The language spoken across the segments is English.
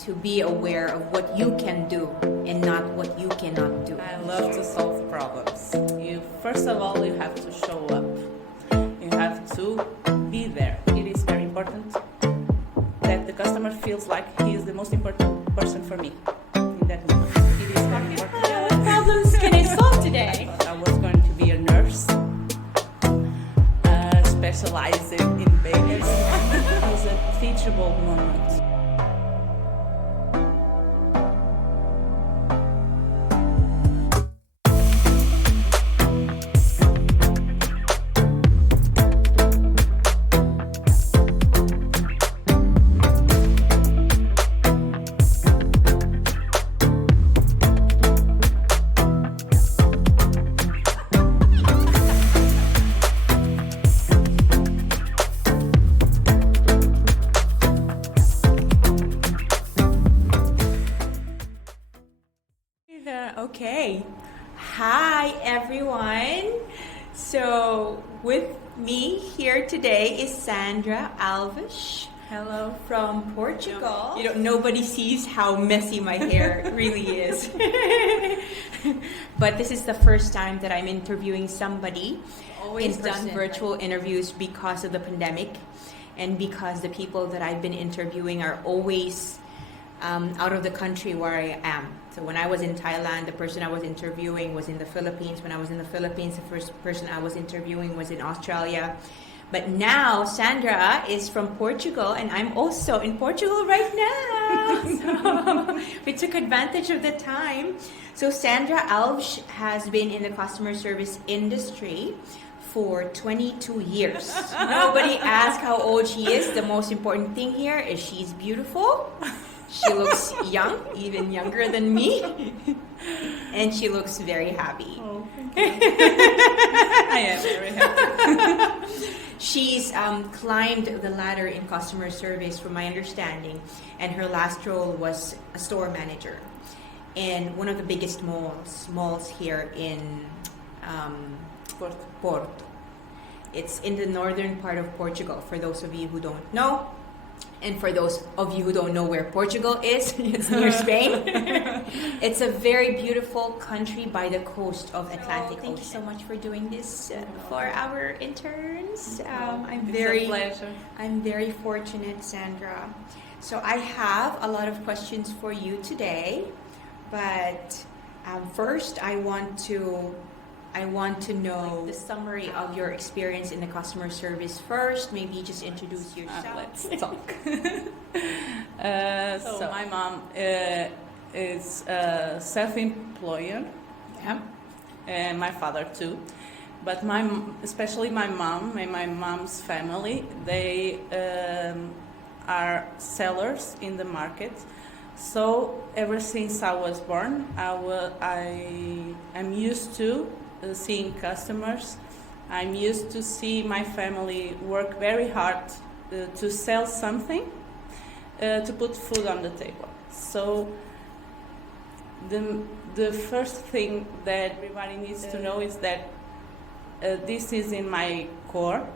To be aware of what you can do and not what you cannot do. I love to solve problems. First of all, you have to show up. You have to be there. It is very important that the customer feels like he is the most important person for me in that moment. It is very important. What problems can I solve today? I was going to be a nurse, specializing in babies. It was a teachable moment. Okay. Hi, everyone. So with me here today is Sandra Alves. Hello from Portugal. Nobody sees how messy my hair really is. But this is the first time that I'm interviewing somebody. Always done virtual interviews because of the pandemic and because the people that I've been interviewing are always out of the country where I am. So when I was in Thailand, the person I was interviewing was in the Philippines. When I was in the Philippines, the first person I was interviewing was in Australia. But now Sandra is from Portugal and I'm also in Portugal right now. So we took advantage of the time. So Sandra Alves has been in the customer service industry for 22 years. Nobody asked how old she is. The most important thing here is she's beautiful. She looks young, even younger than me, and she looks very happy. Oh, thank you. I am very happy. She's climbed the ladder in customer service, from my understanding, and her last role was a store manager in one of the biggest malls here in Porto. It's in the northern part of Portugal, for those of you who don't know. And for those of you who don't know where Portugal is, it's near Spain. It's a very beautiful country by the coast of Atlantic Ocean. Thank you so much for doing this for our interns. It's a pleasure. I'm very fortunate, Sandra. So I have a lot of questions for you today, but first I want to know the summary of your experience in the customer service first. Maybe just introduce yourself. Let's talk. So my mom is self-employed, Yeah. and my father too. But especially my mom and my mom's family, they are sellers in the market. So ever since I was born, I'm used to seeing customers. I'm used to see my family work very hard to sell something, to put food on the table. So the first thing that everybody needs to know is that this is in my core,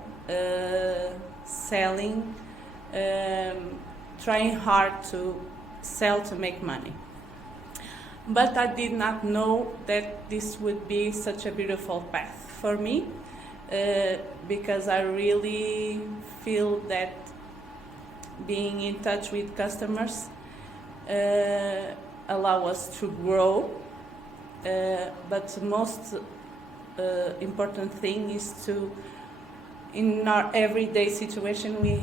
selling, trying hard to sell to make money. But I did not know that this would be such a beautiful path for me, because I really feel that being in touch with customers allow us to grow. But the most important thing is to, in our everyday situation, we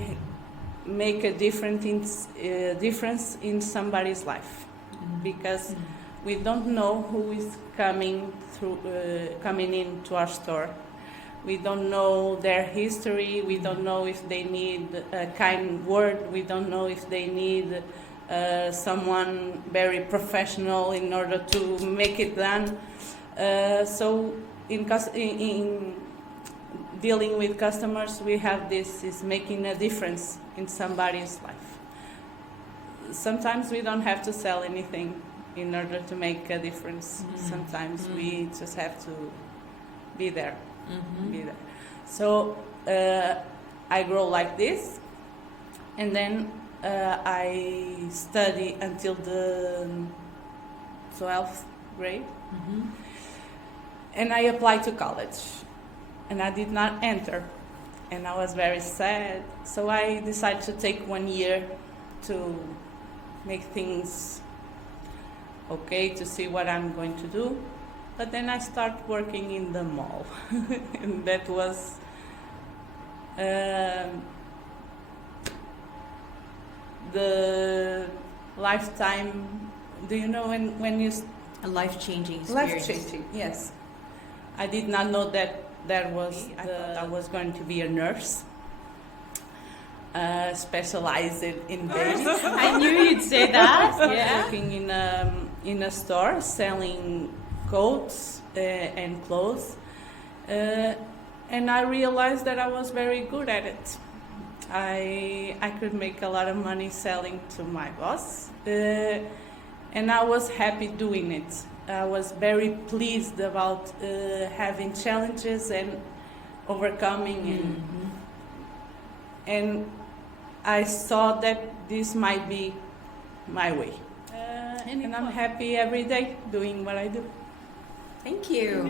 make a difference in somebody's life, because we don't know who is coming into our store. We don't know their history. We don't know if they need a kind word. We don't know if they need someone very professional in order to make it done. So in dealing with customers, we have this is making a difference in somebody's life. Sometimes we don't have to sell anything in order to make a difference. Sometimes we just have to be there. So I grow like this, and then I study until the 12th grade. Mm-hmm. And I applied to college. And I did not enter. And I was very sad. So I decided to take 1 year to make things okay, to see what I'm going to do. But then I started working in the mall. And that was the lifetime. Do you know when you... A life-changing experience. Life-changing, yes. I did not know that I thought I was going to be a nurse. Specialized in babies. I knew you'd say that. Yeah. Working in a store selling coats and clothes, and I realized that I was very good at it. I could make a lot of money selling to my boss, and I was happy doing it. I was very pleased about having challenges and overcoming, Mm-hmm. and I saw that this might be my way. And I'm happy every day doing what I do. Thank you.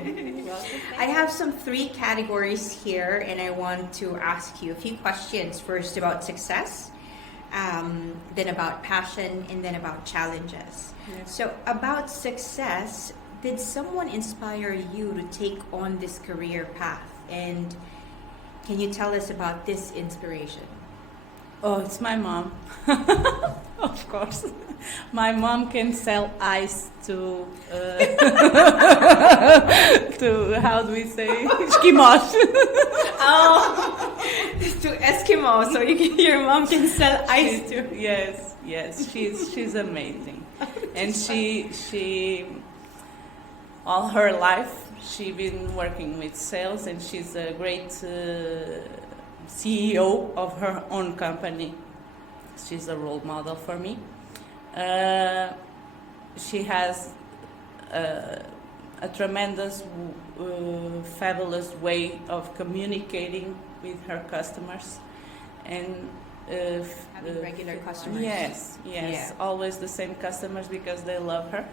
I have some 3 categories here, and I want to ask you a few questions. First about success, then about passion, and then about challenges. Yes. So about success, did someone inspire you to take on this career path? And can you tell us about this inspiration? Oh, it's my mom. Of course. My mom can sell ice to to, how do we say, Eskimos. Oh, to Eskimo, so your mom can sell ice too. Yes, she's amazing. And she all her life she's been working with sales, and she's a great CEO of her own company. She's a role model for me. She has a tremendous, fabulous way of communicating with her customers, and Having regular customers. Yes, Yeah. always the same customers because they love her,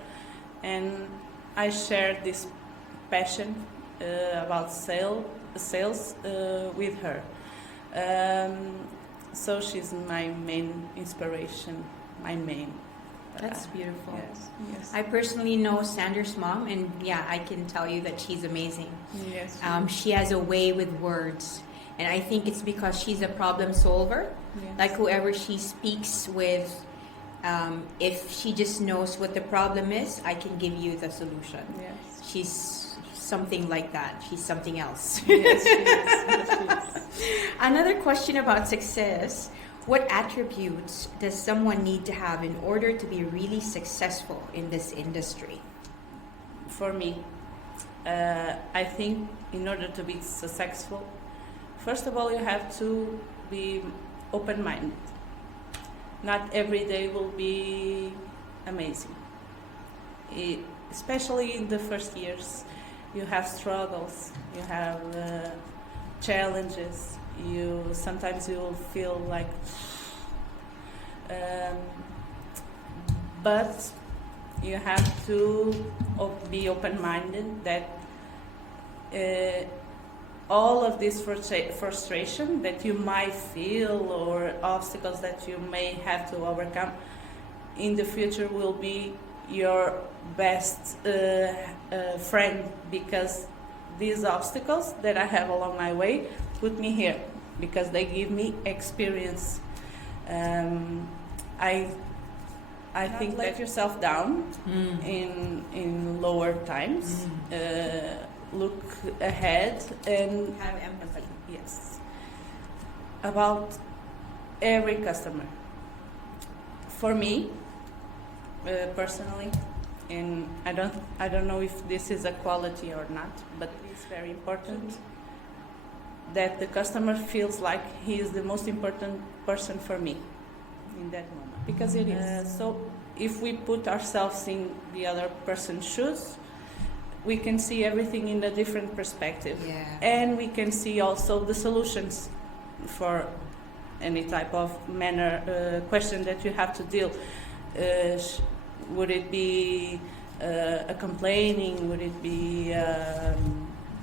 and I share this passion about sales with her. So she's my main inspiration, my main. That's beautiful. Yes. I personally know Sandra's mom, and yeah, I can tell you that she's amazing. Yes. She has a way with words, and I think it's because she's a problem solver. Yes. Like whoever she speaks with, if she just knows what the problem is, I can give you the solution. Yes. She's something like that. She's something else. Yes, she is. Another question about success. What attributes does someone need to have in order to be really successful in this industry? For me, I think in order to be successful, first of all, you have to be open-minded. Not every day will be amazing. Especially in the first years, you have struggles, you have challenges. Sometimes you will feel like, but you have to be open-minded that all of this frustration that you might feel or obstacles that you may have to overcome in the future will be your best friend, because these obstacles that I have along my way put me here because they give me experience. I think let yourself down in lower times. Look ahead and Have empathy. Yes, about every customer. For me, personally, and I don't know if this is a quality or not, but it's very important that the customer feels like he is the most important person for me in that moment, because it is. So if we put ourselves in the other person's shoes, we can see everything in a different perspective. Yeah. And we can see also the solutions for any type of manner question that you have to deal. Would it be a complaining? Would it be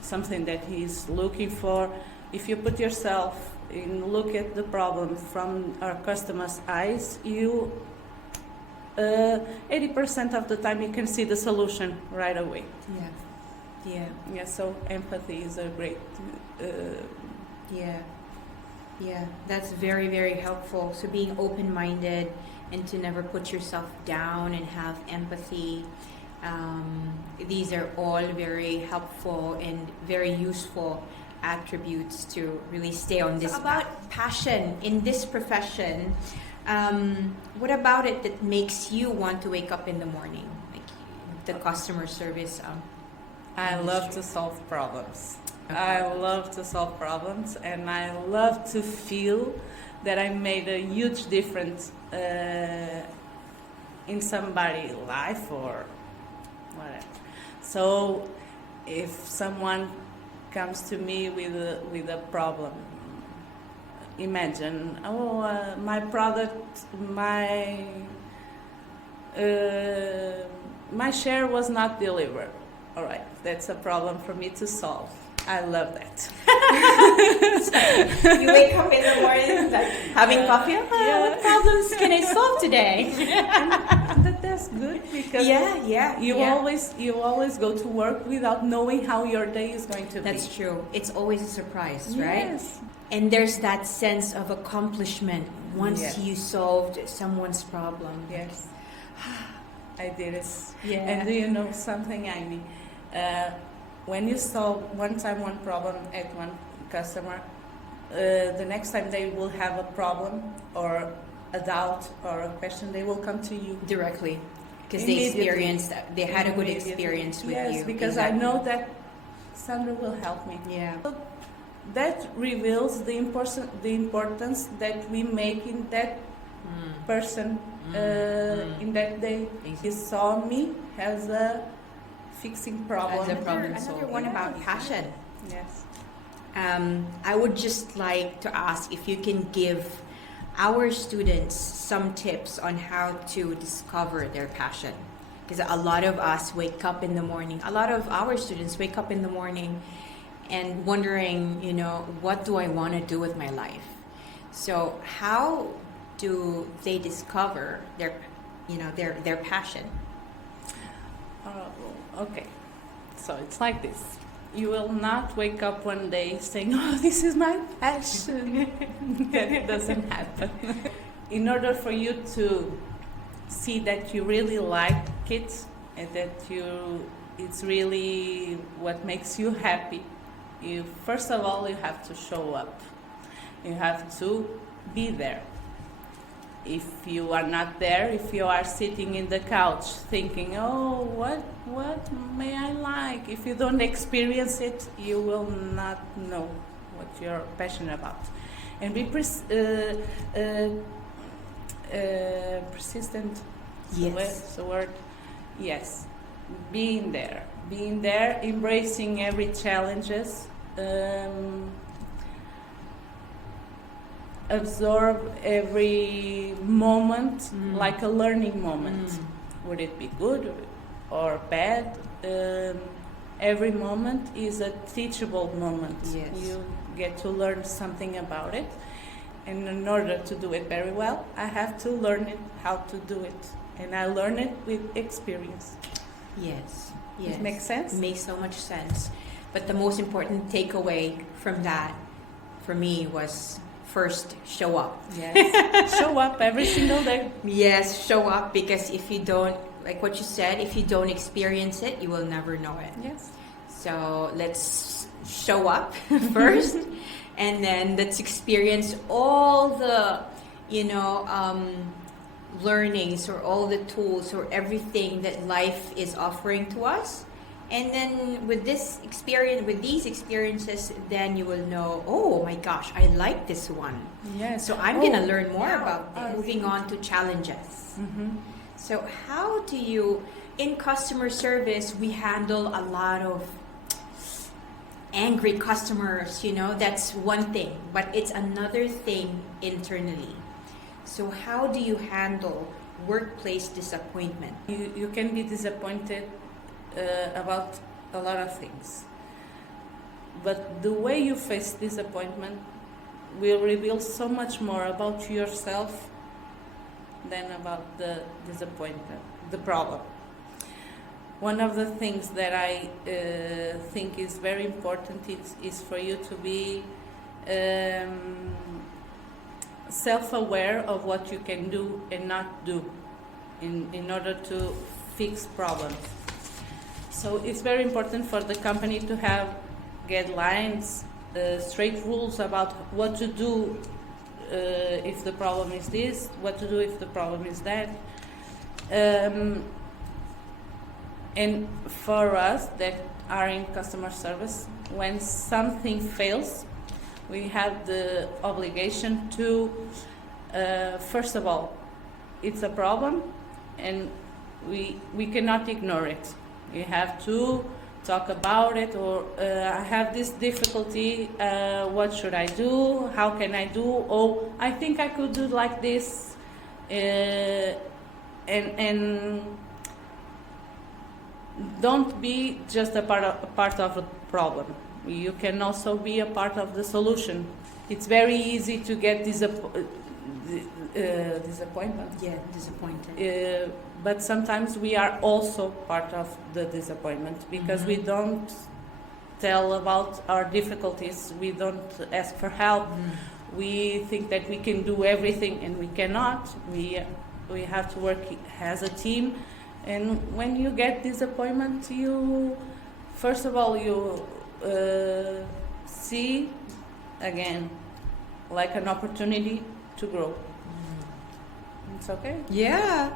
something that he's looking for? If you put yourself and look at the problem from our customer's eyes, you 80% of the time you can see the solution right away. Yeah. So empathy is a great. Yeah. That's very, very helpful. So being open-minded and to never put yourself down and have empathy. These are all very helpful and very useful attributes to really stay on this. So about passion in this profession, what about it that makes you want to wake up in the morning, like the customer service? I love to solve problems. I love to solve problems, and I love to feel that I made a huge difference in somebody's life or whatever. So if someone comes to me with a problem, imagine, my product, my share was not delivered. All right, that's a problem for me to solve. I love that. You wake up in the morning like having coffee. What problems can I solve today? That's good because you always go to work without knowing how your day is going to be. That's true. It's always a surprise, right? Yes. And there's that sense of accomplishment once you solved someone's problem. Yes, I did it. Yeah. And do you know something, Imee? When you solve one problem at one customer, the next time they will have a problem or a doubt or a question, they will come to you directly because they had a good experience with you. Yes, because I know that Sandra will help me. Yeah. So that reveals the importance that we make in that person in that day. He saw me as a fixing problem. Another one about passion. Yes. I would just like to ask if you can give our students some tips on how to discover their passion. Because a lot of us wake up in the morning, a lot of our students wake up in the morning and wondering, what do I want to do with my life? So how do they discover their passion? Okay, so it's like this. You will not wake up one day saying, this is my passion. That doesn't happen. In order for you to see that you really like it and that it's really what makes you happy, first of all, you have to show up. You have to be there. If you are not there, if you are sitting in the couch thinking, what may I like? If you don't experience it, you will not know what you're passionate about. And be persistent. Yes. The word. Yes. Being there, embracing every challenges. Absorb every moment like a learning moment. Would it be good or bad? Every moment is a teachable moment. Yes. You get to learn something about it. And in order to do it very well, I have to learn how to do it. And I learn it with experience. Yes. It makes sense? It makes so much sense. But the most important takeaway from that, for me, was first, show up. Yes. Show up every single day. Yes, show up, because if you don't, like what you said, if you don't experience it, you will never know it. Yes. So let's show up first, and then let's experience all the, learnings or all the tools or everything that life is offering to us. And then with these experiences, then you will know, oh my gosh, I like this one. Yes. So I'm going to learn more about it. Moving on to challenges. Mm-hmm. So how do you, in customer service, we handle a lot of angry customers, that's one thing, but it's another thing internally. So how do you handle workplace disappointment? You can be disappointed about a lot of things, but the way you face disappointment will reveal so much more about yourself than about the disappointment, the problem. One of the things that I think is very important is for you to be self-aware of what you can do and not do in order to fix problems. So it's very important for the company to have guidelines, straight rules about what to do if the problem is this, what to do if the problem is that. And for us that are in customer service, when something fails, we have the obligation to, first of all, it's a problem and we cannot ignore it. We have to talk about it, or I have this difficulty, what should I do, how can I do, oh, I think I could do like this, and don't be just a part of the problem. You can also be a part of the solution. It's very easy to get disappointment. Yeah, disappointed. But sometimes we are also part of the disappointment because we don't tell about our difficulties. We don't ask for help. We think that we can do everything and we cannot. We have to work as a team. And when you get disappointment, you, first of all, you see again like an opportunity to grow. It's okay? Yeah.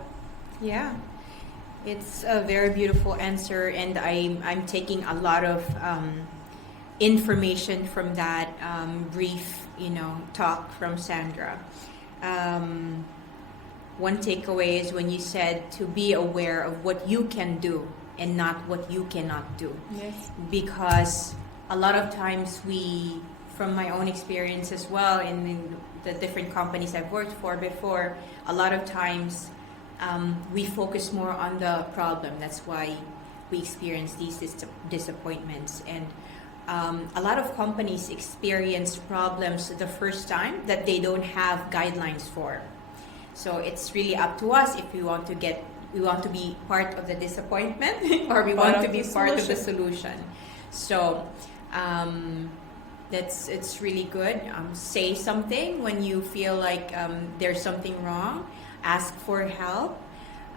It's a very beautiful answer, and I'm taking a lot of information from that brief, talk from Sandra. One takeaway is when you said to be aware of what you can do and not what you cannot do. Yes. Because a lot of times we, from my own experience as well, in the different companies I've worked for before, a lot of times we focus more on the problem. That's why we experience these disappointments. And a lot of companies experience problems the first time that they don't have guidelines for. So it's really up to us if we want to be part of the disappointment or we want to be part of the solution. So it's really good. Say something when you feel like there's something wrong. Ask for help.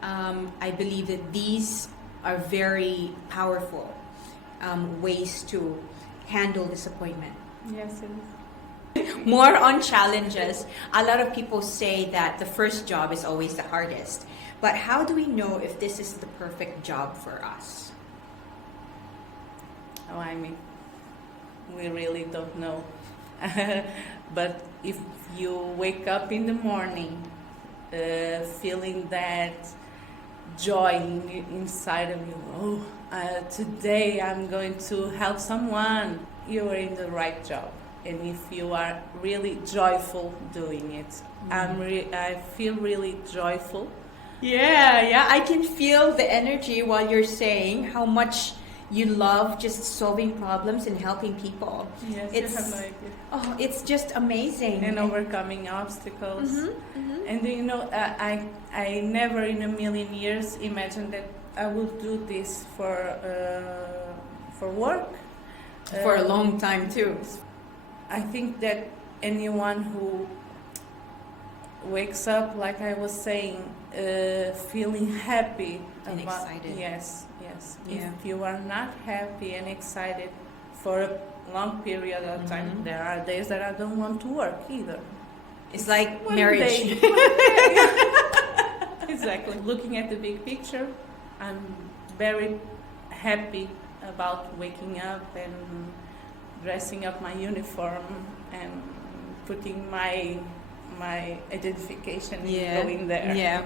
I believe that these are very powerful ways to handle disappointment. Yes, it is. More on challenges. A lot of people say that the first job is always the hardest. But how do we know if this is the perfect job for us? Oh, I mean, we really don't know. But if you wake up in the morning feeling that joy inside of you, today I'm going to help someone, you are in the right job. And if you are really joyful doing it, I feel really joyful. Yeah, I can feel the energy while you're saying how much you love just solving problems and helping people. Yes, it's, you have no idea. Oh, it's just amazing. And overcoming obstacles. And I never in a million years imagined that I would do this for work. For a long time too. I think that anyone who wakes up, like I was saying, feeling happy and excited. Yes. Yeah. If you are not happy and excited for a long period of time, there are days that I don't want to work either. It's like marriage. Exactly. Looking at the big picture, I'm very happy about waking up and dressing up my uniform and putting my identification going there. Yeah.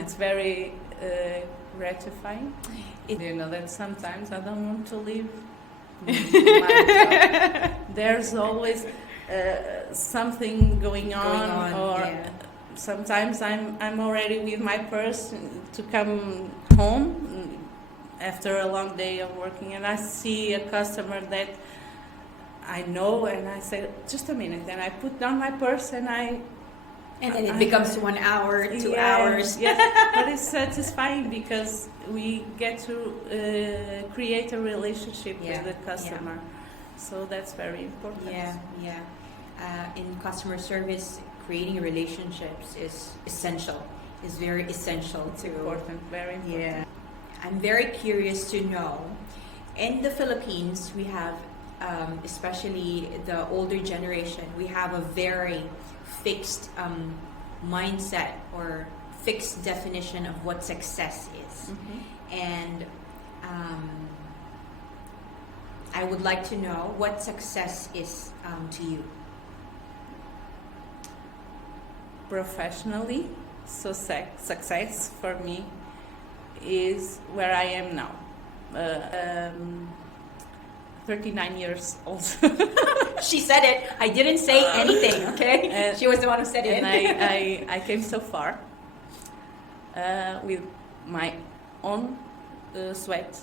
It's very gratifying. You know that sometimes I don't want to leave my job. There's always something going on, or yeah. sometimes I'm already with my purse to come home after a long day of working, and I see a customer that I know, and I say, just a minute, and I put down my purse, and then it becomes 1 hour, 2 hours. Yes, but it's satisfying because we get to create a relationship with the customer. So that's very important. Yeah. In customer service, creating relationships is essential. Is very essential too. Important, very important. Yeah. I'm very curious to know. In the Philippines, we have, especially the older generation, we have a very fixed mindset or fixed definition of what success is. Mm-hmm. And I would like to know what success is to you. Professionally, success for me is where I am now. 39 years old. She said it. I didn't say anything, okay? She was the one who said it. And I came so far with my own sweat.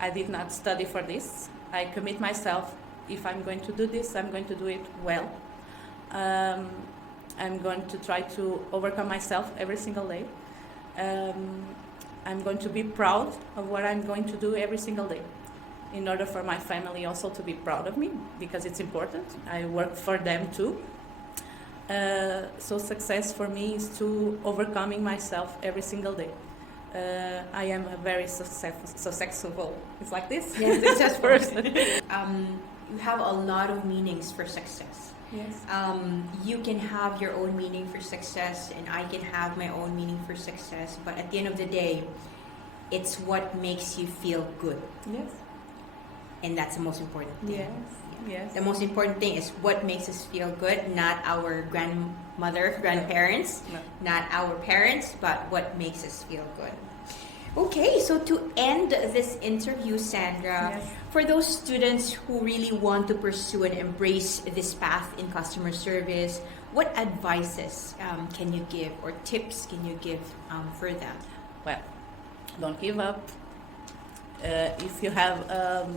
I did not study for this. I commit myself. If I'm going to do this, I'm going to do it well. I'm going to try to overcome myself every single day. I'm going to be proud of what I'm going to do every single day, in order for my family also to be proud of me, because it's important. I work for them too. So success for me is to overcoming myself every single day. I am a very successful. It's like this. Yes, successful person. You have a lot of meanings for success. Yes. You can have your own meaning for success, and I can have my own meaning for success. But at the end of the day, it's what makes you feel good. Yes. And that's the most important thing. Yes. The most important thing is what makes us feel good, not our grandparents, No. not our parents, but what makes us feel good. Okay, so to end this interview, Sandra, Yes. for those students who really want to pursue and embrace this path in customer service, what advices can you give, or tips can you give for them? Well, don't give up. If you have a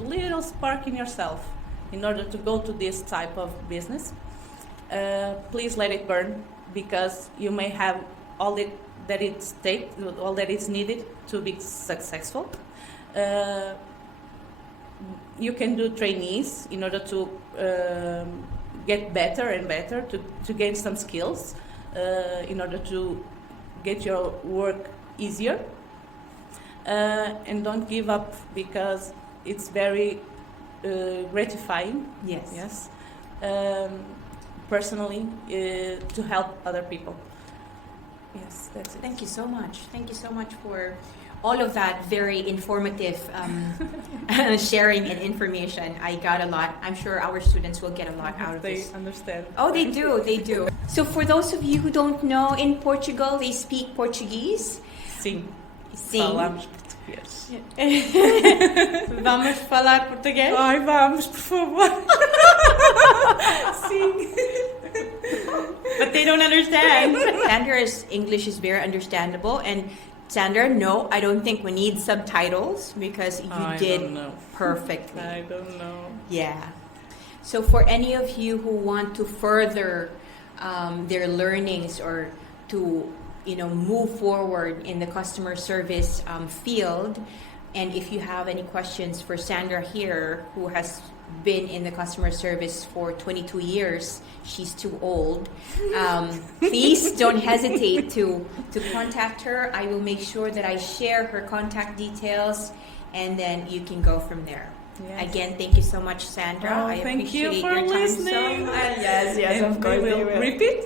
little spark in yourself in order to go to this type of business, please let it burn, because you may have all that it's needed to be successful. You can do trainees in order to get better and better, to gain some skills in order to get your work easier. And don't give up, because it's very gratifying. Yes. Personally, to help other people. Yes, that's it. Thank you so much. Thank you so much for all of that very informative sharing and information. I got a lot. I'm sure our students will get a lot out of this. They understand. Oh, they do. So for those of you who don't know, in Portugal, they speak Portuguese. Sim. Sim. Falamos português. Vamos falar português? Ai, vamos, por favor. Sim. But they don't understand. Sandra's English is very understandable, and Sandra, no, I don't think we need subtitles, because you did perfectly. I don't know. Yeah. So for any of you who want to further their learnings, or to move forward in the customer service field, and if you have any questions for Sandra here, who has been in the customer service for 22 years, she's too old, please don't hesitate to contact her. I will make sure that I share her contact details, and then you can go from there. Yes. Again, thank you so much, Sandra. I thank you for your time listening. so much. Yes, and of course. We will repeat.